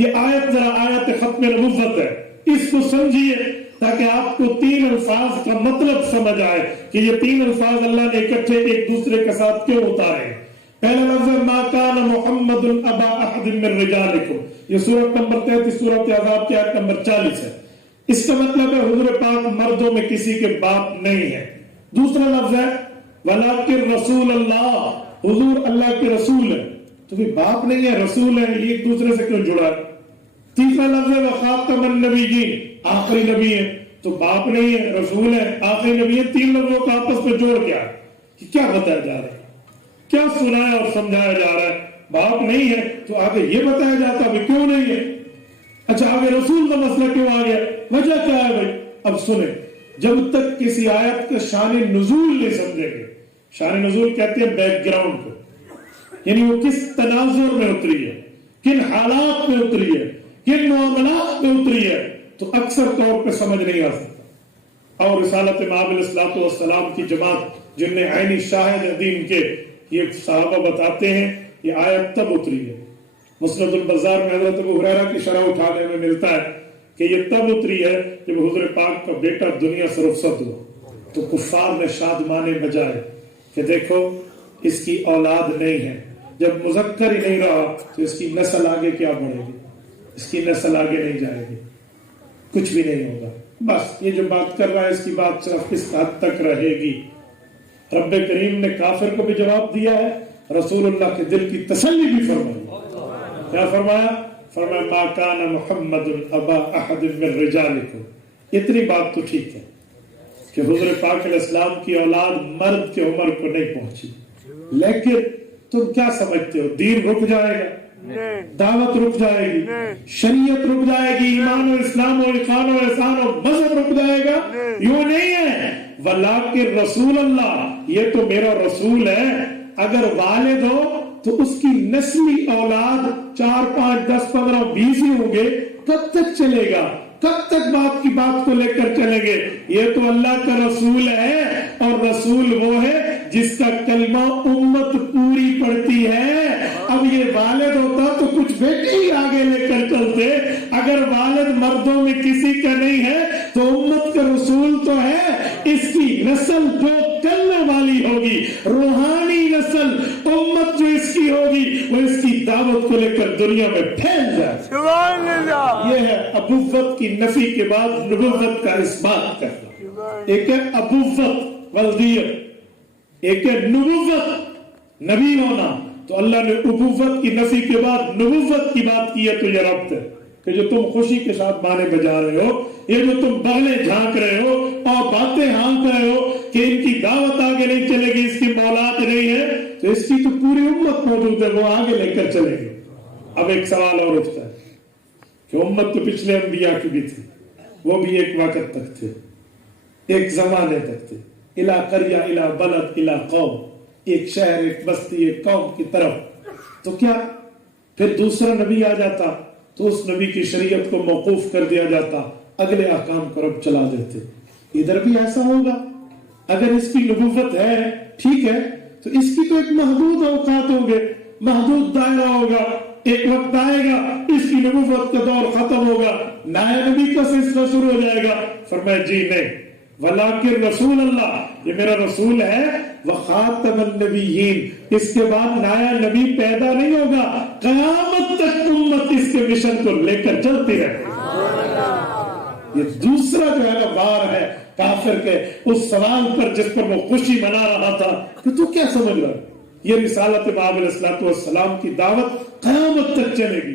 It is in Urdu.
یہ آیت ذرا آیت ختم نبوت ہے، اس کو سمجھیے تاکہ آپ کو تین الفاظ کا مطلب سمجھ آئے کہ یہ تین الفاظ اللہ نے اکٹھے ایک دوسرے کے ساتھ کیوں اتارے ہیں۔ پہلا لفظ ہے ما کان محمد ابا احد من رجالکم، یہ سورۃ نمبر 33 سورۃ احزاب کی آیت نمبر 40 ہے۔ اس کا مطلب ہے حضور پاک مردوں میں کسی کے باپ نہیں ہے۔ دوسرا لفظ ہے ولکن رسول اللہ، حضور اللہ کے رسول ہے، تو بھی باپ نہیں ہے رسول ہے، یہ ایک دوسرے سے کیوں جڑا ہے؟ تیسرا لفظ ہے وخاتم النبیین، آخری نبی ہے، تو باپ نہیں ہے رسول ہے آخری نبی ہے۔ تین لفظوں کا آپس میں جوڑ کیا ہے؟ کیا بتایا جا رہا ہے؟ کیا سنایا اور سمجھایا جا رہا ہے؟ باپ نہیں ہے تو آگے یہ بتایا جاتا ابھی کیوں نہیں ہے؟ اچھا آگے رسول کا مسئلہ کیوں آ گیا؟ وجہ کیا ہے بھائی؟ اب سنیں، جب تک کسی آیت کا شان نزول نہیں سمجھیں گے، شان نزول کہتے ہیں بیک گراؤنڈ کو، یعنی وہ کس تناظر میں اتری ہے، کن حالات میں اتری ہے، کن معاملات میں اتری ہے، تو اکثر طور پہ سمجھ نہیں آ سکتا۔ اور رسالت مآب علیہ الصلوۃ والسلام کی جماعت جن نے عینی شاہد ہیں دین کے، یہ صحابہ بتاتے ہیں یہ آیت تب اتری ہے۔ مسند البزار میں حضرت ابو ہریرہ کی شرح اٹھانے میں ملتا ہے کہ یہ تب اتری ہے جب حضور پاک کا بیٹا دنیا سے رخصت ہوا تو کفار نے شادمانے بجائے کہ دیکھو اس کی اولاد نہیں ہے، جب مذکر ہی نہیں رہا تو اس کی نسل آگے کیا بڑھے گی، اس کی نسل آگے نہیں جائے گی، کچھ بھی نہیں ہوگا، بس یہ جو بات کر رہا ہے اس کی بات صرف کس حد تک رہے گی۔ رب کریم نے کافر کو بھی جواب دیا ہے، رسول اللہ کے دل کی تسلی بھی فرمائی۔ کیا فرمایا؟ فرمایا ما کان محمد ابا احد من رجالکم، اتنی بات تو ٹھیک ہے کہ حضور پاک علیہ السلام کی اولاد مرد کے عمر کو نہیں پہنچی، لیکن تم کیا سمجھتے ہو دین رک جائے گا؟ دعوت رک جائے گی، شریعت رک جائے گی، ایمان و اسلام و اقان و احسان و مذہب رک جائے گا؟ یوں نہیں ہے، ولیکن رسول اللہ، یہ تو میرا رسول ہے، اگر والد ہو تو اس کی نسلی اولاد 4 5 10 15 20 ہی ہوں گے، کب تک چلے گا؟ کب تک باپ کی بات کو لے کر چلیں گے؟ یہ تو اللہ کا رسول ہے، اور رسول وہ ہے جس کا کلمہ امت پوری پڑھتی ہے۔ اب یہ والد ہوتا تو کچھ بیٹے ہی آگے لے کر چلتے، اگر والد مردوں میں کسی کا نہیں ہے تو امت کا رسول تو ہے، اس کی نسل جو چلنے والی ہوگی، روحانی نسل امت جو اس کی ہوگی، وہ اس کی دعوت کو لے کر دنیا میں پھیل جائے۔ سبحان اللہ۔ یہ ہے ابوت کی نفی کے بعد نبوت کا اس بات کرنا۔ ایک ہے ابوت ولدیت، ایک ہے نبوت نبی ہونا، تو اللہ نے ابوت کی نفی کے بعد نبوت کی بات کی ہے، تو یہ ربط ہے کہ جو تم خوشی کے ساتھ بانے بجا رہے ہو، یہ جو تم بغلیں جھانک رہے ہو اور باتیں ہانک رہے ہو کہ ان کی دعوت آگے نہیں چلے گی، اس کی مولاد نہیں ہے، تو اس کی تو پوری امت موجود ہے، وہ آگے لے کر چلے گی۔ اب ایک سوال اور اٹھتا ہے کہ امت تو پچھلے انبیاء کی بھی تھی، وہ بھی ایک وقت تک تھے، ایک زمانے تک تھے، الی قریہ الی بلد الی قوم، ایک شہر ایک بستی ایک قوم کی طرف، تو کیا پھر دوسرا نبی آ جاتا تو اس نبی کی شریعت کو موقوف کر دیا جاتا، اگلے احکام کو رب چلا دیتے؟ ادھر بھی ایسا ہوگا؟ اگر اس کی نبوت ہے ٹھیک ہے تو اس کی تو ایک محدود اوقات ہوں گے، محدود دائرہ ہوگا، ایک وقت آئے گا اس کی نبوت کا دور ختم ہوگا، نیا نبی کا سلسلہ شروع ہو جائے گا۔ فرمایا جی نہیں، ولیکن رسول اللہ، یہ میرا رسول ہے، وخاتم النبیین، اس کے بعد نیا نبی پیدا نہیں ہوگا، قیامت تک امت اس کے مشن کو لے کر چلتی رہے۔ یہ دوسرا جو ہے نا وار ہے کافر کے اس سوال پر جس پر وہ خوشی منا رہا تھا کہ تو کیا سمجھ رہا ہے؟ یہ رسالت مآب علیہ الصلوۃ والسلام کی دعوت قیامت تک چلے گی۔